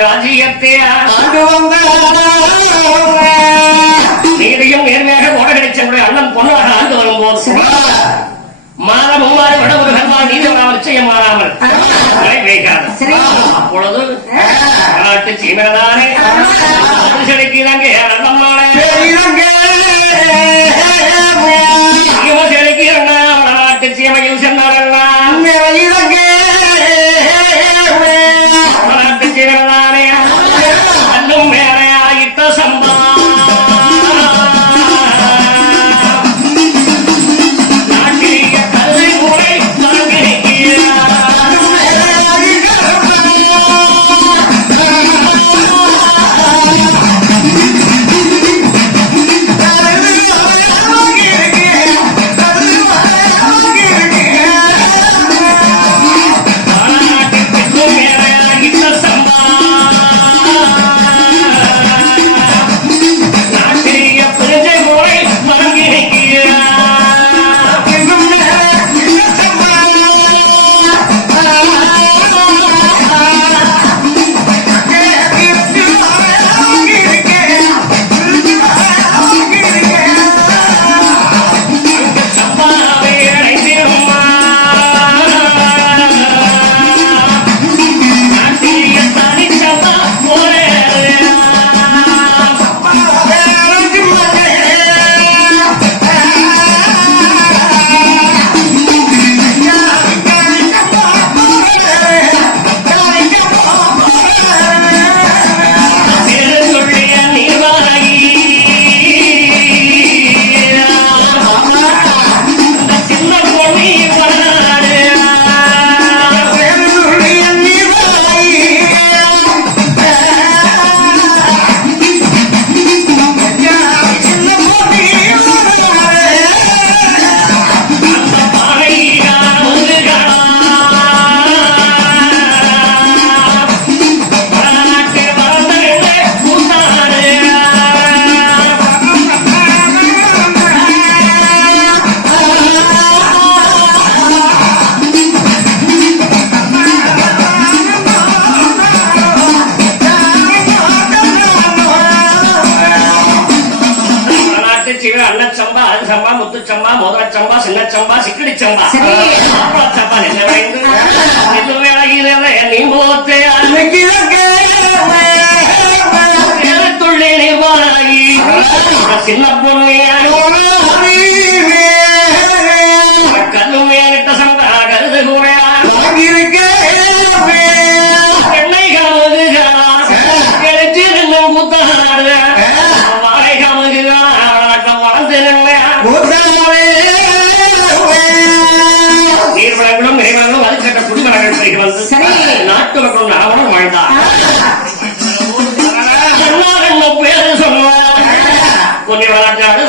ராஜ்யத்தை நீதியும் நேர்மையாக ஓட கிடைச்சவருடைய அண்ணன் பொன்னாக ஆண்டு வரும்போது மாதம் மூவாறு வடமுரு கர்மா நீதி வராமல் நிச்சயம் மாறாமல். அப்பொழுது நாட்டு சீனதானே செலுக்கிறாங்க நல்லம்மாளே? இவ அன்னச்சம்பா அரிசம்பா முத்துச்சம்பா மோதிரச்சம்பா சின்னச்சம்பா சிக்கிடி சம்பா. சம்பா நெல்லு வேலைகிறத நீ போத்தே துள்ளி நீ வாங்கி சின்ன பொண்ணு கல்லு மேலிட்ட சம்பா கருது கூறையா கொஞ்ச வளர்ச்சாடு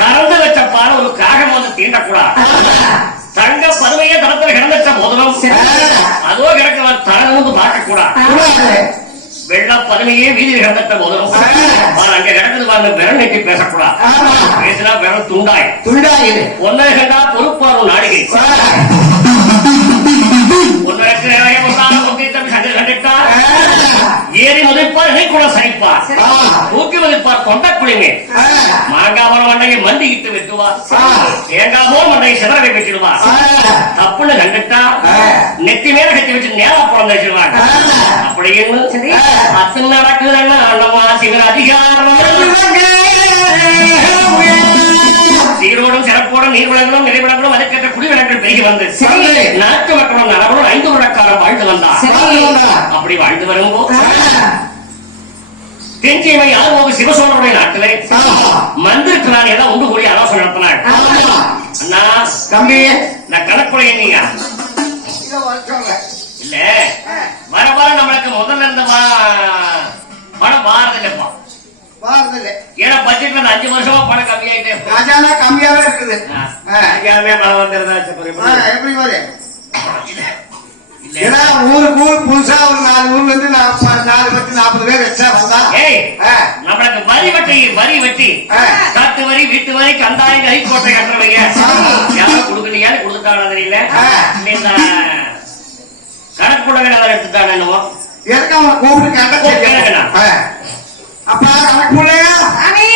கறந்து வச்ச பால் ஒரு காகம் வந்து தீண்டக்கூடாது. தங்க பதுமையை தளத்துல கிடந்துச்ச போதிலும் அதோ கிடக்க தரந்து பார்க்க கூடாது வெள்ள பதுமையே வீதியில் கிடந்துட்ட போதிலும் பால் அங்க கிடக்குது பாருங்க விரல் நீட்டி பேசக்கூடாது. பேசினா விரல் துண்டாய் துண்டாயுது ஒன்னரை கண்டா பொறுப்பாரும் நாடிகை. ஒன்னரைக்கு ஏறி மதிப்பார் கூட சகிப்பார். தூக்கி மதிப்பார் தொண்ட குளிமே மாங்காமரம் மண்டையை மண்டிக்கிட்டு வெட்டுவார் தேங்காய் போல் மண்டையை சிதறவை வெட்டிடுவார் தப்புன்னு கண்டுட்டா நெத்தி மேல கட்டி வச்சு நேரா பிறந்து வச்சிருவாங்க அப்படி அப்படின்னு. பத்து நடக்குதுன்னா நம்ம சிவன் அதிகாரம் சீரோடும் சிறப்போடும் நீர் நிறைவளங்களும் அதற்கேற்ற குடிவளங்கள் பெருகி வந்து. நாட்டு மக்களும் நலவோடு ஐந்து வருடக்காலம் வாழ்ந்து வந்தார். அப்படி வாழ்ந்து வரும்போது தென்சீமை ஆறுவோகு சிவசோழருடைய நாட்டிலே மந்திருக்கிறான் ஏதோ ஒன்று கூடி ஆலோசனை நடத்தினாள் அண்ணா தம்பி! நான் கணக்குறை நீங்க இல்ல. வர வர நம்மளுக்கு முதல்ல இருந்த பட்ஜெட்ல அஞ்சு வருஷமா பணம் கம்மியாயிட்டே இருக்கு. ராஜானா கம்மியாவே இருக்குது. பணம் எப்படி. ஏன்னா ஊருக்கு ஊர் புதுசா ஒரு நாலு ஊர்ல இருந்து நாலு பத்து நாற்பது பேர் எக்ஸ்ட்ரா வந்தா. நம்மளுக்கு வரி வெட்டி வரி வெட்டி. காட்டு வரி வீட்டு வரி கந்தாயம் ஹைகோர்ட்டை கட்டுறவங்க. யாரும் கொடுக்கலையா கொடுத்துட்டாங்க தெரியல. கணக்கு வேலை எடுத்துட்டாங்க என்னவோ? எதுக்கு அவன் கூப்பிட்டு கேட்டா. அப்ப கணக்கு பிள்ளையா சாமி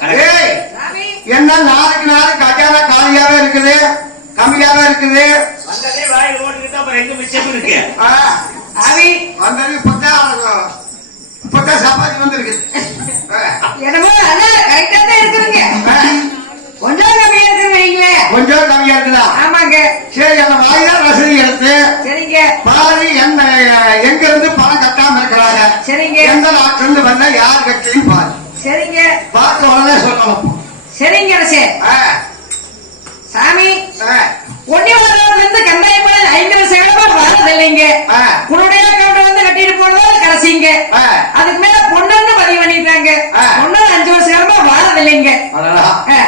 கணக்கு. ஏய் சாமி என்ன நாளைக்கு நாளைக்கு கஜானா காலியாவே இருக்குது கம்மியாவே இருக்குது? வந்ததே வாய் ஓட்டுக்கிட்டு அப்புறம் எங்க மிச்சம் இருக்கு? ஆ. சாமி வந்தது இப்பதான் இப்பதான் சப்பாத்தி வந்திருக்கு. என்னமோ அதான் கரெக்டா தான் இருக்குதுங்க. கொஞ்சம் கம்மியா இருக்குன்னு வைங்களேன். கொஞ்சம் கம்மியா இருக்குதா? ஆமாங்க. சரி அந்த வாயிலா ரசதி எடுத்து சரிங்க. பாரு என்ன எங்க இருந்து பணம் கட்டாம இருக்கிறாங்க? சரிங்க. எந்த நாட்டுல இருந்து வந்தா யார் கட்சியும் பாரு சரிங்க. பார்த்த உடனே சொல்லணும். சரிங்க அரசே. சாமி ஒன்னே வருடத்துல இருந்து கண்டாயப்பட ஐந்து வருஷம் காலமா வரது இல்லைங்க ஆ. உன்னுடைய அக்கௌண்ட் வந்து கட்டிட்டு போனதா கடைசிங்க. அதுக்கு மேல பொண்ணுன்னு பதிவு பண்ணிட்டாங்க. பொண்ணு அஞ்சு வருஷம் காலமா வரது இல்லைங்க அடடா. ஆ,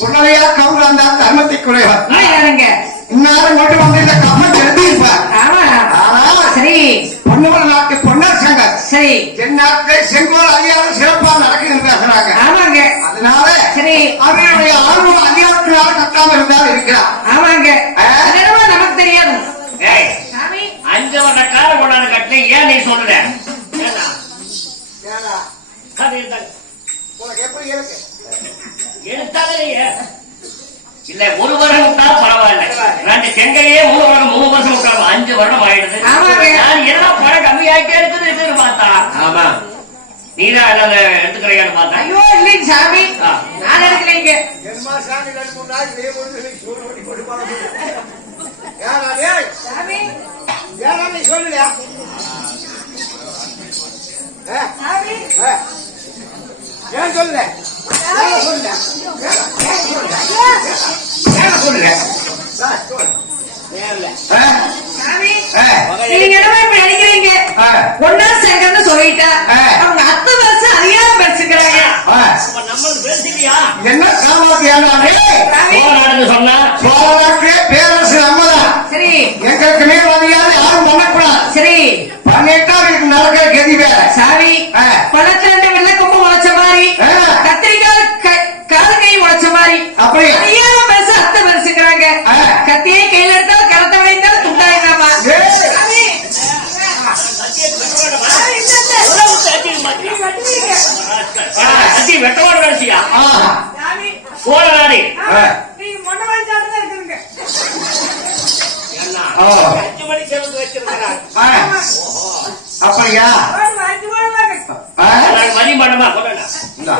உடனடியா கவுர் அந்த தர்மத்தை குறைவர் உண்மைதானுங்க இந்நேரம் கொண்டு வந்து இந்த கம்மன் எழுதியிருப்பார் ஆமா. சரி. சங்கர் சரி. என் நாட்டில் செங்கோல் அதிகாரம் சிறப்பா நடக்குதுன்னு பேசுறாங்க. ஆமாங்க. அதனால சரி. அவருடைய ஆர்வம் அதிகாரத்தினால கட்டாம இருந்தால் இருக்கிறார் ஆமாங்க. நமக்கு தெரியாது. அஞ்சு வருட காலம் கொண்டாந்து கட்டி ஏன் நீ இருந்தாங்க. உனக்கு எப்படி இருக்கு? எடுத்தாலே ஏன்? இல்ல ஒரு வருடம் விட்டா பரவாயில்ல. ரெண்டு செங்கையே மூணு வருடம் மூணு வருஷம் விட்டாலும் அஞ்சு வருடம் ஆயிடுது. நான் என்ன பணம் கம்மியாயிட்டே இருக்குது இருக்குன்னு பார்த்தா? ஆமா. நீதான் அதை எடுத்துக்கிறையான்னு பார்த்தா? ஐயோ இல்லைங்க சாமி. நான் எடுக்கலைங்க. என்மா சாமி ரெண்டு மூணு நாள் இதே ஒரு சொல்லி சூடு ஓட்டி போட்டு போலாம். ஏடா, டேய், சாமி. ஏடா நீ சொல்லுடா. ஏ, சாமி. ஏ, ஏன் சொல்லுற? நீங்க என்னமோ இப்படி அடிக்கிறீங்க ஆ, ஒன்னா சங்கர்னு சொல்லிட்டா. அவங்க அத்து வருஷம் அதிகாரம் படிச்சுக்கிறாங்க ஆ. அப்ப நம்மளுக்கு பேசுறியா என்ன காமாத்தியாடா, டேய்? சாமி போராடுன்னு சொன்னா சோழ நாட்டிலே பேரரசு நம்மதான் சரி எங்களுக்கு மேல் அதிகாரம் யாரும் பண்ணக்கூடாது சரி பண்ணிட்டா அவருக்கு நடக்கிற கதி வேற சாமி ஆ. பழத்துல ரெண்டு வெள்ளை கொம்பு முளைச்ச மாதிரி ஆ. கத்திரிக்காய் க- காது கை முளைச்ச மாதிரி அப்படியா? அதிகாரம் பெருசு அத்தை பெருசுக்கிறாங்க ஆ. கத்தியை கையில எடுத்தாலும் கரத்தை வைந்தாலும் துண்டாயிடாமா ஏய். சாமி சாமி, இந்த இந்த. உறவு தேர்ச்சியில் மாத்தியா? நீங்க கட்டுவீங்க. ஆ, கத்தி வெட்டவாடு கடைசியா ஆ, சாமி சோழ நாடு ஆமா, ஆ. நீங்க மொட்டை வாங்கிட்டாலும் தான் இருக்குதுங்க என்ன ஆ. அஞ்சு மணி சேர்ந்து வச்சிருக்கிறார் ஆ. அப்படியா? மணி மண்டமா சொல்லலாம் இந்தா.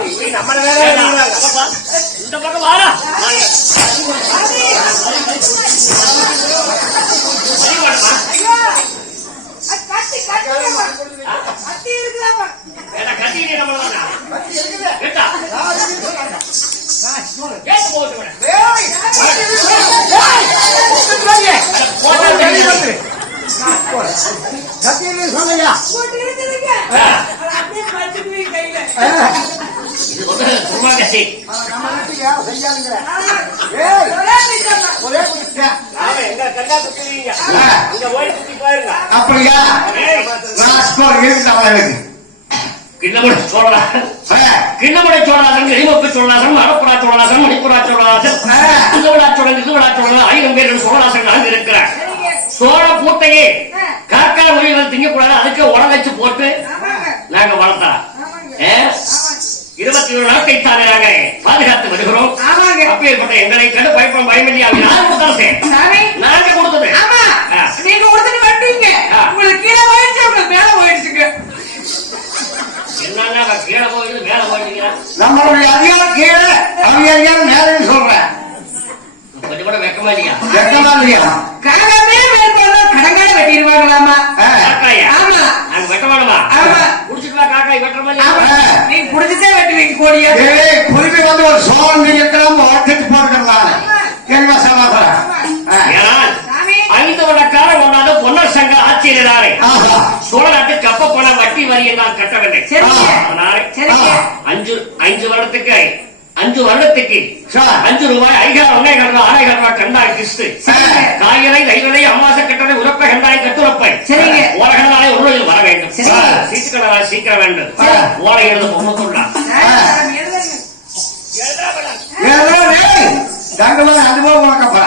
நான் ஸ்கோர் இருக்குதா எனக்கு கிண்ணமுடி ஆ. கிண்ணமுடி சோழாசன் எரிமொப்பு சோழாசன் மணப்புறா சோழாசன் மணிப்புறா சோழாசன் ஆ. இதுவிழா சோழன் இதுவிழா சோழன் ஆயிரம் பேர் இருக்கிறேன் சரிங்க. சோழ பூட்டையே காக்கா குருவிகள் திங்கக்கூடாது. அதுக்கே அதுக்கு வச்சு போட்டு நாங்க வளர்த்தோம் இருபத்தி ஒரு நாட்களை தானே நாங்க பாதுகாத்து வருகிறோம் அப்பேற்பட்ட எங்களை கண்டு பயப்படும் பயமில்லை அவங்க யாரும் கொடுத்தாலும் நாங்க கொடுத்தது. நீங்க கொடுத்துட்டு வந்தீங்க உங்களுக்கு கீழே போயிடுச்சு உங்களுக்கு மேல போயிடுச்சுங்க. என்னன்னா கீழே போயிடுது மேல போயிடுங்க நம்மளுடைய அதிகாரம் கீழே அவங்க அதிகாரம் மேலன்னு சொல்றேன். கொஞ்சம் கூட வெக்கமா இல்லையா? வெக்கமா இல்லையா? ஒரு கேள்வா சாமி. ஐந்து வருடக்காலம் கொண்டாந்து பொன்னர் சங்க ஆட்சியராரே ஆஹா. சோழ நாட்டு கப்ப பண வட்டி வரி எல்லாம் கட்டவில்லை. அஞ்சு அஞ்சு வருடத்துக்கு அஞ்சு வருடத்துக்கு. அஞ்சு ரூபாய் ஐகாரம் ஒன்னேகாரம் ரூபாய் ஆறாயிரம் ரூபாய் கண்டாய் கிறிஸ்து. காய்கறி கைவரை அம்மாச கட்டளை உரப்ப கண்டாய் கட்டுரப்பை சரிங்க. ஓலகனாலே உருளையில் வர வேண்டும். சீட்டுக்கடா சீக்கிரம் வேண்டும். ஓலை எழுத பொம்மைக்குள்ளான் గంగలో అనుభవం ఒక